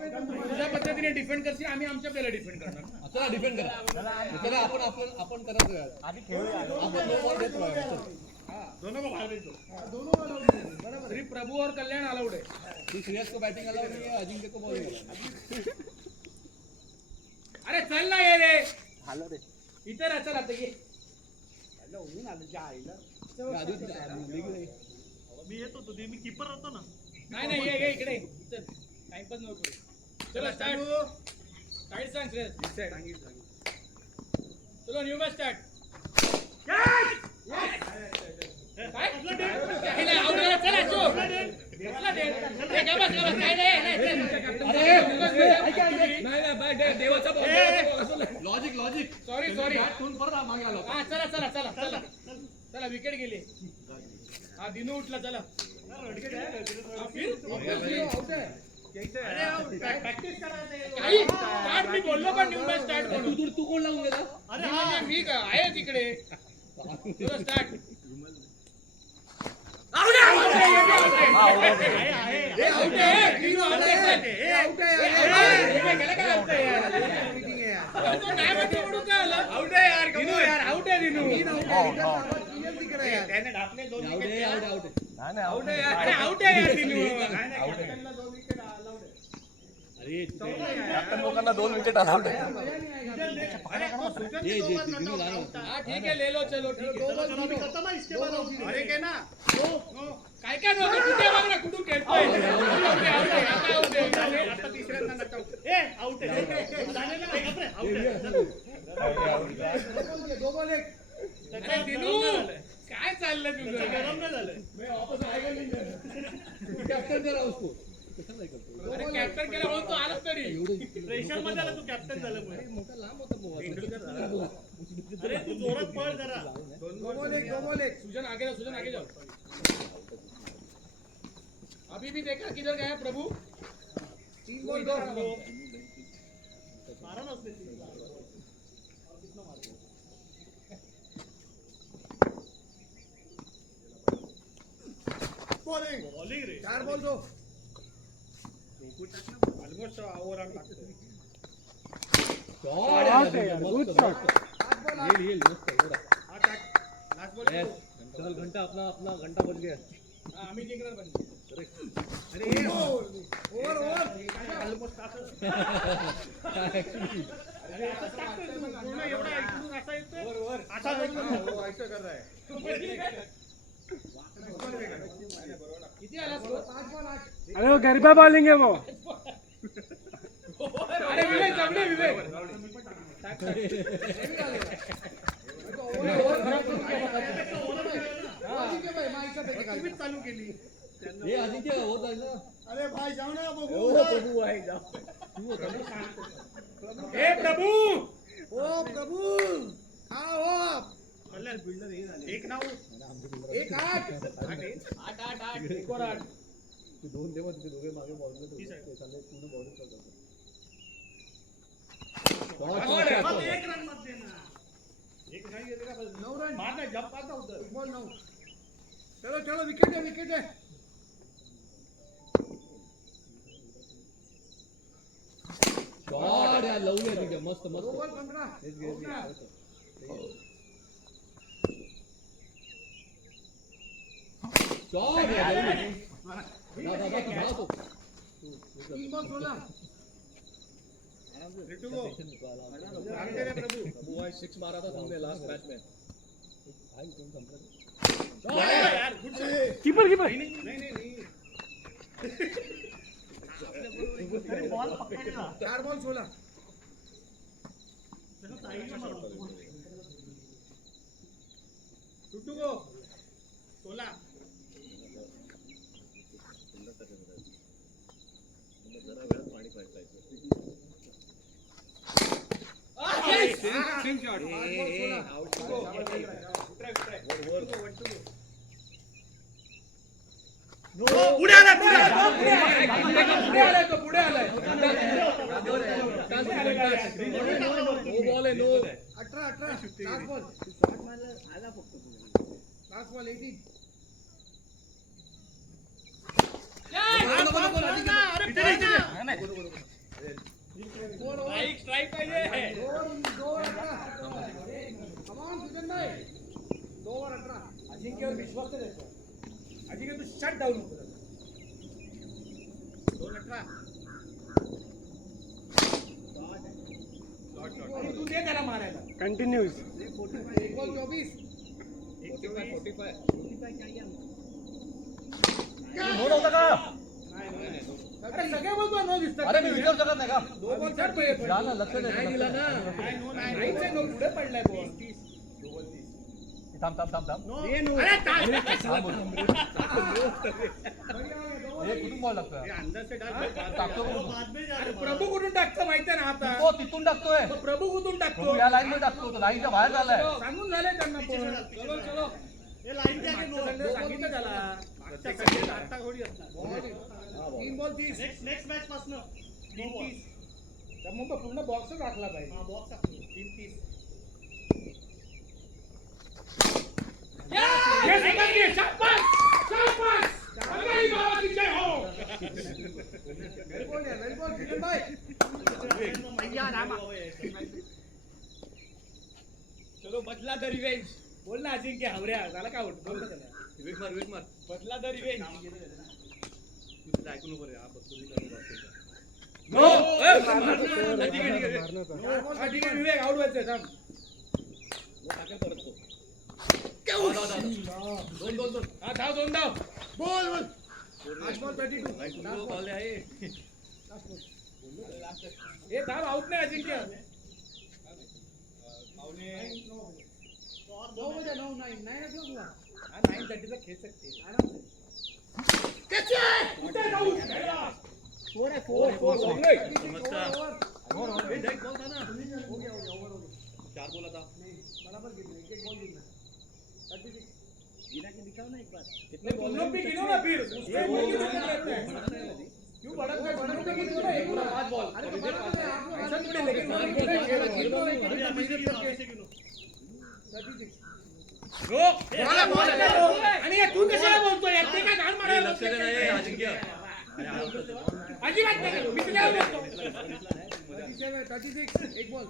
तुझ्या पद्धतीने डिफेंड करशील, आम्ही आमच्या प्लेला डिफेंड करणार. चला डिफेंड करा. चला आपण करायचं आधी खेळूया. आपण नो बॉल देत राहू. दोनों को बाहर भेज दो. बराबर. प्रभू और कल्याण अलाउड है. तू श्रेयस को बैटिंग अलाउड नहीं है, अजिंक्य को बॉलिंग अलाउड. अरे चल ना ये रे. हालो रे. इथे रहा, चल आता ये. ऊन आलं ज्या आईला. मी येतो तो मी कीपर राहतो ना. नाही ये इकडे. चल टाइमपास नको करू. चलो स्टार्ट. साइड सांग श्रेयस. चलो new match start. Logic sorry परत मागे आलो. हा चला विकेट गेली. हा दिनू उठला. चला प्रॅक्टिस स्टार्ट. मी बोललो पण न्यू मॅच स्टार्ट करू. तू कोण लावून गेला? अरे मी आहे तिकडे. स्टार्ट. कॅप्टन लोकांना 2 विकेट अलाउड आहे. ठीक है ले लो. चलो ठीक है. अरे काय ना काय नव्हतं. कुठे बघ ना कुठून खेळतोय. आता तिसऱ्यांदा नका. आउट काय चाललंय तुझं. गरम नाही झालं. कॅप्टन जरा उसको अरे कॅप्टन केला म्हणून तो आला तरी. प्रेशर मध्ये आला तू कॅप्टन झाल्यामुळे. मोठा लांब होता. अरे तू जोरात पळ जरा. सुजन आगे जाओ. अभी भी देखा किधर गया प्रभु. 3 बॉल 2. मारा ना उसने. बॉलिंग रे. 4 बॉल 2. ऑलमोस्ट ओव्हर ऑल लागतो. चल घंटा अपना घंटा बच गया. आम्ही जिंकणार पण. अरे ओव्हर ऑलमोस्ट एवढा ऐकून असा येतोय. किती आला स्कोर. 5 बॉल 8. अरे वो गरबा बॉलिंग है वो. अरे विवेक जमले विवेक. चालू केली. हे आदित्य होत आहे ना. अरे भाई जाओ ना बघू. प्रभू आहे जाऊ. तू होता ना. हे प्रभू. ओ प्रभू. आओ बिल्डर हे झाले. 1 9 1 8 8 स्कोर 8. तू 2 तेव्हा तिथे दोघे मागे बॉलर पूर्ण बॉलिंग करतात. एक रन मध्ये ना. एक नाही गेले का. 9 रन. मार ना जंप आता होतं. बॉल 9. चलो विकेट है. शॉट यार लावूया तिथे मस्त. 2 बॉल 15. शॉट यार. 3 बॉल 16. प्रभू 6 मारा था तुमने लास्ट मैच में. कीपर बॉल पकडला. 4 बॉल 16. टुटू गो 16. Same shot. पुढे आलाय. बॉल आहे नो. 18 7 बॉल. 7 बॉल 18. अरे स्ट्राईक पाहिजे. अजिंक्यवर विश्वास नाही द्यायचा. अजिंक्य तू शट डाऊन नको. 2-18. आणि तू दे त्याला मारायला. कंटिन्यूज 1-24. नोट होता का? अरे सगळे बोलतो नो दिसतात. अरे मी विचारू शकत नाही का? 2 बॉल शट पाहिजे. जा ना, लक्ष दे. नाही दिला ना. राईटचा नो पुढे पडलाय बॉल. थांब. अरे थांब बोल. हे कुठून बॉल लागतोय? टाकतो का कुठून? अरे प्रभू कुठून टाकतो माहितीये ना आता. तो तिथून टाकतोय. तो प्रभू कुठून टाकतो. या लाईन मध्ये टाकतो. तो लाईनच्या बाहेर झालाय. सांगून झालंय त्यांना पण. चलो हे लाईन द्या की मागच्या नो. संडेला सांगितलं त्याला. मागच्या संडेला आता थोडी असणार. 3 बॉल 30. नेक्स्ट मॅच पासून 30. तर मग पूर्ण बॉक्सच राखला पाहिजे. हा बॉक्स 30. हे समज घे. शाबास. चांगली गावाची जय हो. वेरी बॉल किशन भाई. चलो बदला द रिवेंज. बोल ना अजिंक्य हावऱ्या झाला काय होतं. बोल ना त्याला. विक मार बदला द रिवेंज. ऐकू नको रे. नो. ठीक आहे. हा ठीक आहे विवेक आउट व्हायचं थांब. दोन हा धाव 2 धाव. Ball 5 ball 32. बॉल आहे. हे धाव आउट नाही अजिंक्य. 9 हा 9:30 चा खेळ शकते. कुठे जाऊ. 4 चार बोल आता. बराबर गिरना. एक बॉल गिरना. 36. कितने बॉल भी गिनो ना फिर उसके में क्यों नहीं रहता है. क्यों बड़ा पे गिनो ना. एक पूरा 5 बॉल. अरे तो बराबर है. आप लोग ऐसा थोड़ी लेकिन गिरना. 36. आणि हे तू कशाला बोलतोय यार. ते काय घाण मारायला लक्ष दे नाही अजिंक्य. अजिबात नाही. मी तुला बोलतो. 37 36. एक बॉल.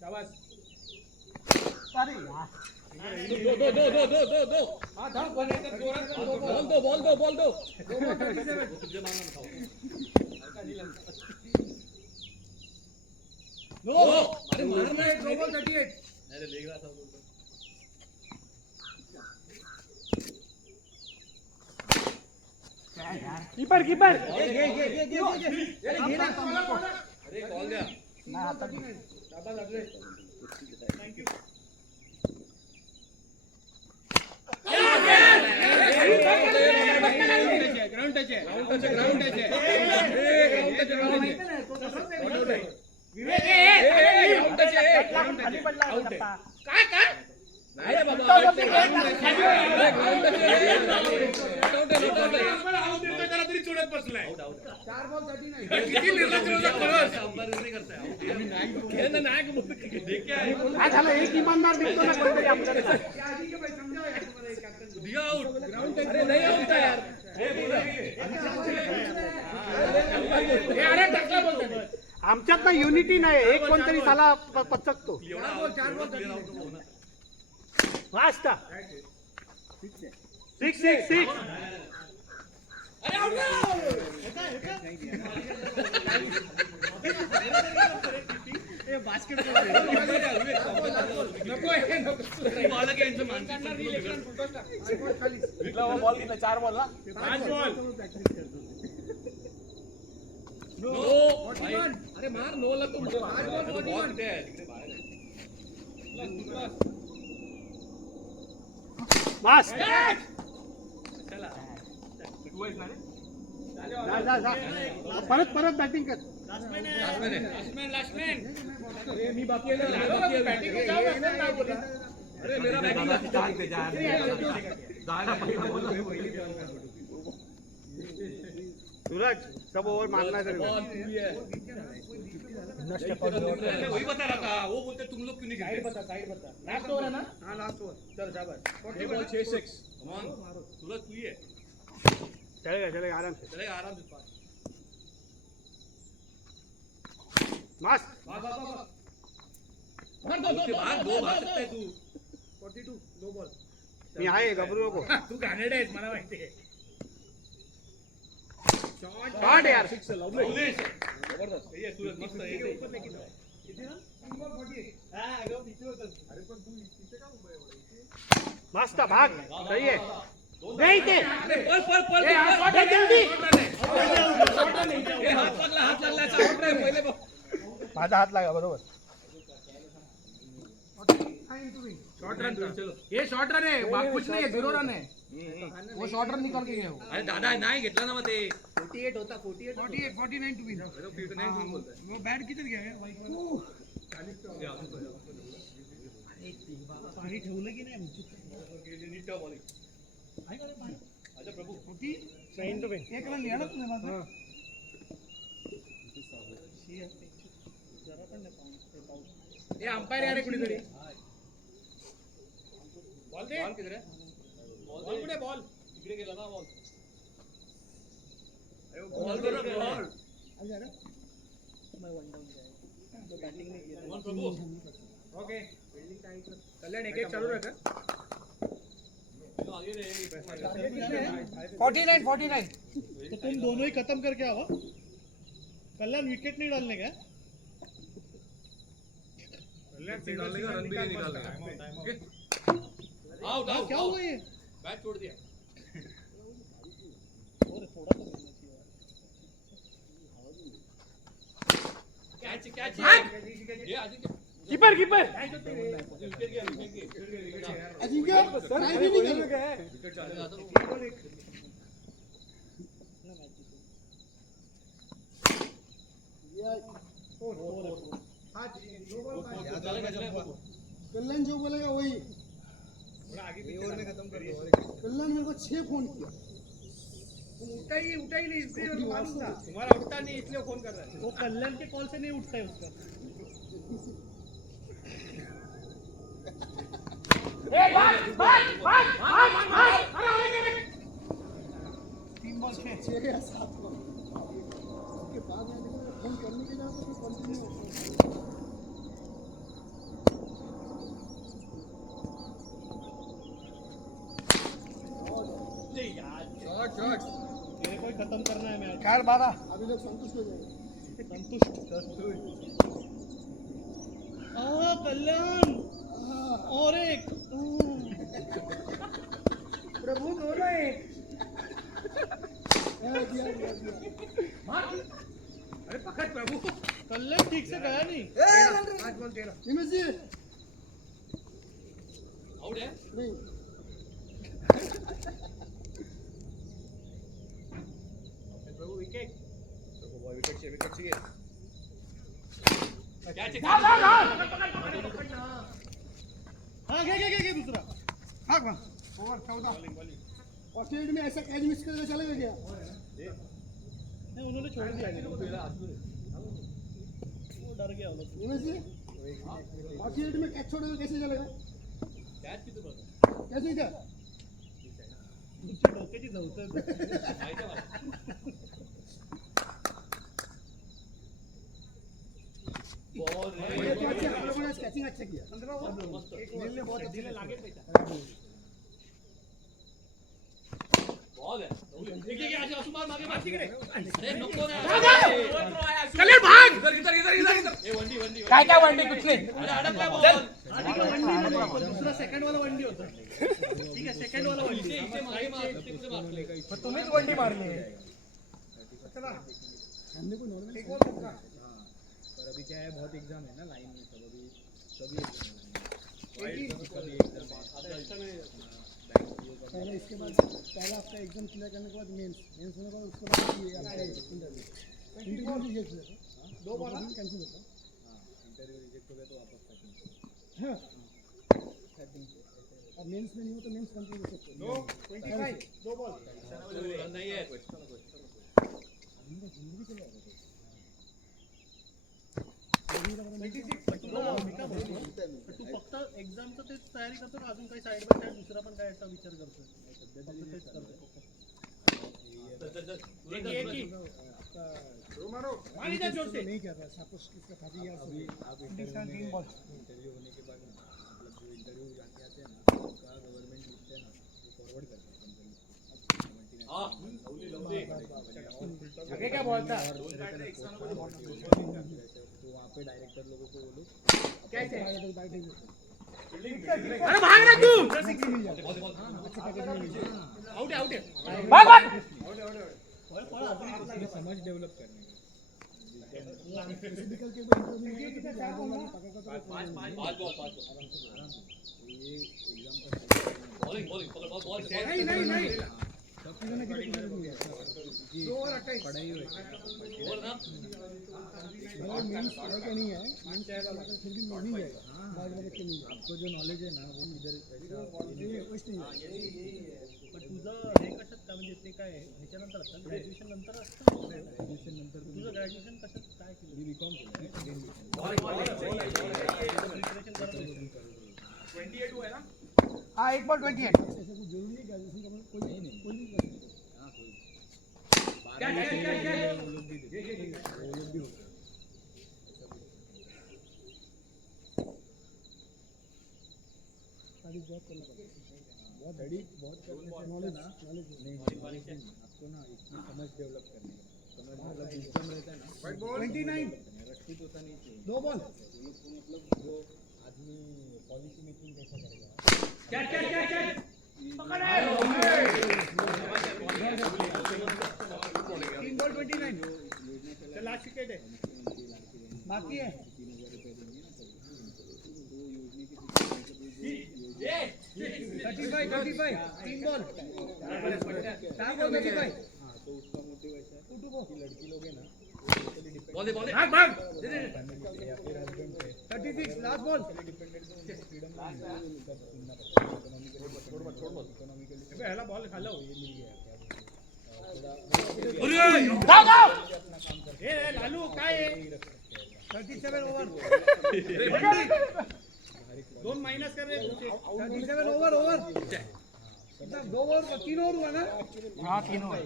शाबास. दो. हा धाव बॉल एक जोरात बॉल दो. 2 बॉल 37. नो. अरे मार ना. 2 बॉल 38. अरे लेग रहा था. Keeper keeper. अरे कॉल द्या. शाबास अजय. थँक्यू. ग्राउंड टच आहे. विवेक काय काय नाही बाबा. त्याला तरी चोडत बसलाय. 4 बॉल 39. किती निर्लज्ज कळस. अंपायर नाही करताय. खेळ ना नाही देख क्या है. काय झालं. एक इमानदार निघतो ना कोणतरी आपल्याला. क्या आदि के भाई समझाओ यार तुम्हारे कैप्टन को. दिया आउट. अरे नाही होता यार. हे अरे टाकला बोलतो. आमच्यात ना युनिटी नाही. एक कोणतरी साला पचकतो. 4 बॉल 39. वाजता 6 अरे आउट ना. नको हे नको. बॉल के यांचं मानसिक बॉल घेतला 4 बॉल ना. 5 बॉल. नो. अरे मार नो ला तू. बॉल कुठे आहे. तिकडे बाहेर आहे. मास चला. जा परत बॅटिंग कर. लास्ट में है. Last man. मी बाकी आहे. बॅटिंग जाऊ असं नाही बोला. अरे मेरा बैटिंग सूरज सब ओवर मारना है बॉल तू ही है. वही बता रहा था. वो बोलते तुम लोग क्यों नहीं साइड खेलते. बता लास्ट ओवर है ना. हा लास्ट ओव्हर. चल शाबाश. 40 बॉल 6-6. Come on. सूरज तू ही है. चलेगा आराम से. चलेगा आराम से. मस्त दो भाग सकता है तू 42 नो बॉल. मी आहे घाबरू नको. तू घाणेरडा आहेस मला माहिती आहे. शॉट यार. जबरदस्त ये सूरज मस्त आहे मस्त भाग सही आहे. नाही ते पळ ए, हा shot आहे जल्दी. हात लागला चालत नाही पहिले बघ. माझा हात लागा बरोबर. शॉर्ट रन चलो. ये शॉर्ट रन है, बाकी कुछ नहीं है, 0 रन है. वो शॉर्ट रन निकाल के गए हो. अरे दादा नाही घेतला ना मग ते 48 होता 48 49 टू विन. वो बैट किधर गया है वाईट वाला. पाणी ठेवलं की नाही नीट बॉलिंग अच्छा प्रभू एक रन लिया ना तुमने माझा. हे अंपायर यार कुठेतरी. बॉल दे. बॉल किधर है बॉल कुठे बॉल. इकडे गेला ना बॉल बॉल दो ना बॉल बॉल प्रभू ओके. कल्याण एक एक चालू रखा. 49 तो तुम दोनों ही खत्म करके आओ. कल्याण विकेट नहीं डालने का. कल्याण डालने का रन भी नहीं निकालने का आउट आउट क्या हुआ ये. बैट छोड़ दिया कैच कैच ये आदित्य कीपर कीपर. विकेट गया विकेट गया अजिंक्य नाही भी नहीं कर रहा है. विकेट चालू कल्याण जो बोलेगा वही. कल्याण मेरे को 6 फोन किया. उठा ही नहीं इसलिए मेरे को मालूम था. तुम्हारा उठता नहीं इसलिए फोन कर रहा है. वो कल्याण के कॉल से नहीं उठता है उसका. तीन बॉल 6 6 या 7 फोन. उसके बाद मैं देखा फोन करने के बाद तो कंटिन्यू होता है. शॉट तेरे को ही खत्म करना है मैच. काढ 12. अभी लोग संतुष्ट हो जाएंगे. संतुष्ट. कल्याण और एक प्रभु दोनों है. दिया. अरे पकड़ प्रभु. कल्याण ठीक से गया नहीं. 5 बॉल 13. हिमेश जी आउट है नहीं. प्रभु विकेट. विकेट चाहिए कैच हाँ घे दूसरा. हाँ कौन ओवर 14. फर्स्ट एड में ऐसा कैच मिस करके चलेगा क्या. नहीं उन्होंने छोड़ दिया. वो डर गया वो लोग. हिमेश जी फर्स्ट एड में कैच छोड़ेगा कैसे चलेगा. कैच किती बघ कैसे क्या. तुमच्या डोक्याची झवतं. बॉल ये तो अच्छा हम लोगों ने स्केचिंग अच्छा किया. दिल बहुत दिल लागेल बेटा. बॉल है एक आशी असू मागे मार तिकडे अरे नको ना कल्याण भाग. इधर ए वंडी काय काय वनडे कुछ नाही. अरे अडकला बॉल दुसरा सेकंड वाला वंडी होता. ठीक है सेकंड वाला वंडी. इथे मागे मार तुम्हीच वनडी मारली. हमने को नॉर्मल एक बॉल पकड़ा. पर अभी क्या है बहुत एग्जाम है ना लाइन में सब अभी सभी पहले इसके बाद पहला आपका एग्जाम क्लियर करने के बाद मेंस होने के बाद उसके बाद ये आपका इंटरव्यू रिजेक्ट हो जाता. 2 बॉल कैंसिल होता. इंटरव्यू रिजेक्ट हो गया तो वापस सेटिंग. हाँ और मेंस में नहीं हो तो मेंस कंप्लीट हो सकते. No 25 2 ball. रन नहीं है जिंदगी चला जाता. तू फक्त एक्झामचं तेच तयारी करतो का अजून काही साईड बाय साईड दुसरा पण काय विचार करतो. चल चल चल आपका मार इधर जोर से नहीं कर रहा है सपोज इसका 30 इयर्स अभी आप तीन बॉल इंटरव्यू होने के बाद ना मतलब जो इंटरव्यू आते आते हैं ना उसका गवर्नमेंट लिस्ट है ना वो फॉरवर्ड करता है कंपनी हाँ लवली लवली आगे क्या बोलता तो वहाँ पे डायरेक्टर लोगों को बोलो कैसे बैठ ही अरे भाग रहा तू मिल जाता है अच्छे पैकेज में मिल जाता है आउट है आउट है भाग भाग ये समझ डेवलप करने का फिजिकल के इंटरव्यू में कितना चार बॉल ना पकड़ का तो पांच बॉल आराम से ये एग्जाम का बॉलिंग बॉलिंग पकड़ बॉल नहीं नहीं नहीं सब चीजों में कितना मिल गया दो और 28 पढ़ाई हुई और ना भले मेंस है कि नहीं है मेंस है फिर भी मिल जाएगा बाद में के मिल आपको जो नॉलेज है ना वो इधर ऐसा जाएगा वेस्ट नहीं है पण तुझं हे कशात म्हणजे ते काय ह्याच्यानंतर असतं ग्रॅज्युएशन नंतर असतं ग्रॅज्युएशन नंतर तुझं ग्रॅज्युएशन कशात काय केलं मी बीकॉम केलं28 हुआ है ना हाँ 1 बॉल 28 ऐसा कुछ जरूरी है ग्रेजुएशन का कोई नहीं कर सकता हाँ कोई क्या क्या क्या क्या वो लोग भी देते हैं वो लोग भी होते हैं स्टडी बहुत करना पड़ता है बहुत स्टडी बहुत करने से नॉलेज ना नॉलेज नहीं knowledge नहीं, आपको ना इतनी समझ डेवलप करनी है समझ मतलब विजडम रहता है ना 29 रखित होता नहीं चाहिए दो बॉल वो लोग को मतलब जो आदमी पॉलिसी मेकिंग कैसा करेगा क्या क्या क्या क्या तीन बॉल 29 चल लास्ट विकेट है बाकी है 35 तीन बॉल 4 बॉल 35 हाँ तो उसका मोटिव ऐसा है टू को कि लड़की लोग है ना totally depend बॉल दे बॉल दे भाग भाग family पे या फिर हस्बैंड पे 36 लास्ट बॉल डिपेंडेंट फ्रीडम नहीं मिलता सुनना पड़ता है इकोनॉमिकली पहला बॉल खालो ये मिल गया क्या जाओ जाओ ए लालू काय आहे 37 ओवर दोन माइनस कर रहे हैं 37 ओवर कितना 2 ओवर 3 ओवर हुआ ना हाँ 3 ओवर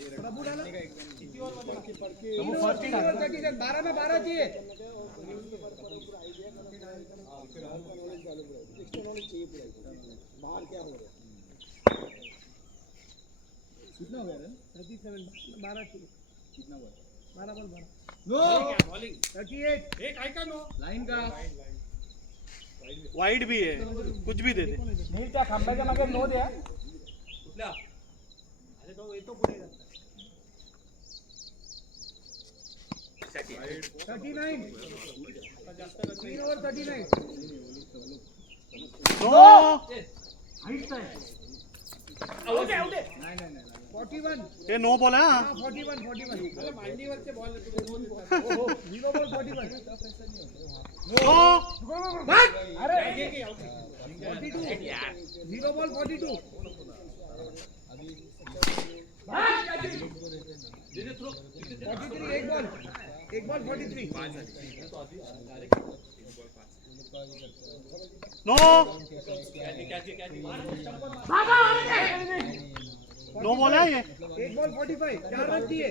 प्रभु डाला वो फर्स्ट ही था 12 में 12 चाहिए कितना हो गया 37 12 चाहिए कितना हुआ 12 बॉल 12 नो बॉलिंग 38 एक ऐका नो लाइन का वाइड भी है कुछ भी दे दे नील त्या खांब्याच्या मागे नो द्या कुठल्या अरे तो येतो पुढे जाता 39 जास्त 3 ओवर 39 नो आउट आहे 41 ये नो बोला हाँ 41 अरे मांडीवरचे बॉल ओहो 0 बॉल 41 नो अरे घे घे आउट 42 0 बॉल 42 दे थ्रो 43 एक बॉल 43 नो नो बोला ये एक बॉल 45 4 रन चाहिए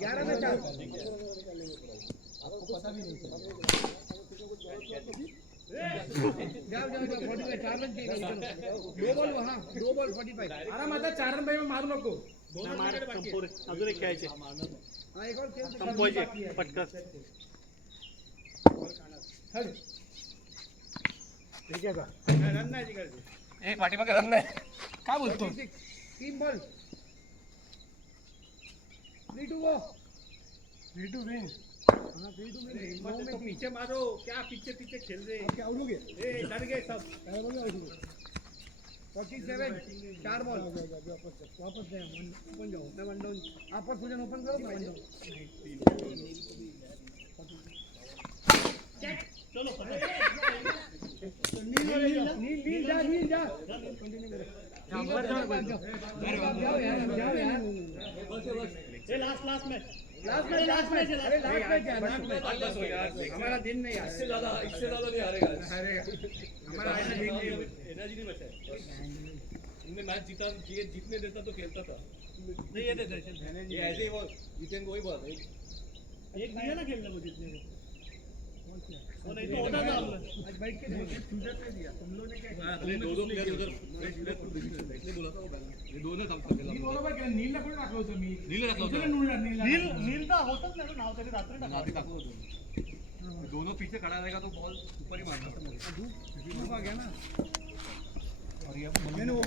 11 में 4 जाओ 45 4 रन चाहिए 2 बॉल वहाँ 2 बॉल 45 आराम आता 4 रन पाहिजे मारू नको दोन रन मार बाकी संपूर्ण अजून एक खेळायचे हाँ एक और खेल संपवायचे पटकन ठीक आहे का आहे रन नाही जिंकायचे एक पाठीमागे रन नाही काय बोलतो 3 ball 3 to go 3 to win हाँ 3 टू विन हिम्मत है तो पीछे मारो क्या पीछे पीछे खेल रहे क्या आउट हो गए ए डर गए सब पहले बॉल आउट हो गए 47 4 बॉल वापस जाए ओपन जाओ मैं वन डाउन आप पर पोजीशन ओपन करो मैं वन डाउन चलो नील जा जाओ यार ए लास्ट में लास्ट मैच अरे लास्ट मैच है बस हो यार हमारा दिन नहीं है इससे ज्यादा नहीं हारेगा हमारा ऐसा दिन नहीं है एनर्जी नहीं बचा है इनने मैच जीतने देता तो खेलता था नहीं ये दर्शन ये ऐसे ही बोल, you can go ही बोल. एक दिया ना खेलने को जितने को वो नहीं तो होता था हम लोग आज बैठ के फ्यूचर पे दिया तुम लोगों ने क्या अरे दो प्लेयर उधर इसने बोला था वो बैलेंस. ये दोनों काम करते मी बरोबर केलं. नीलला पण टाकलं होतं मी. नील टाकलं होतं. नीलला नील नील का होतच नाही नाव त्याचे रात्री टाकलं नाती टाकलं होतं. दोनों पीछे खड़ा रहेगा तो बॉल ऊपर ही मारना. मैंने ओवर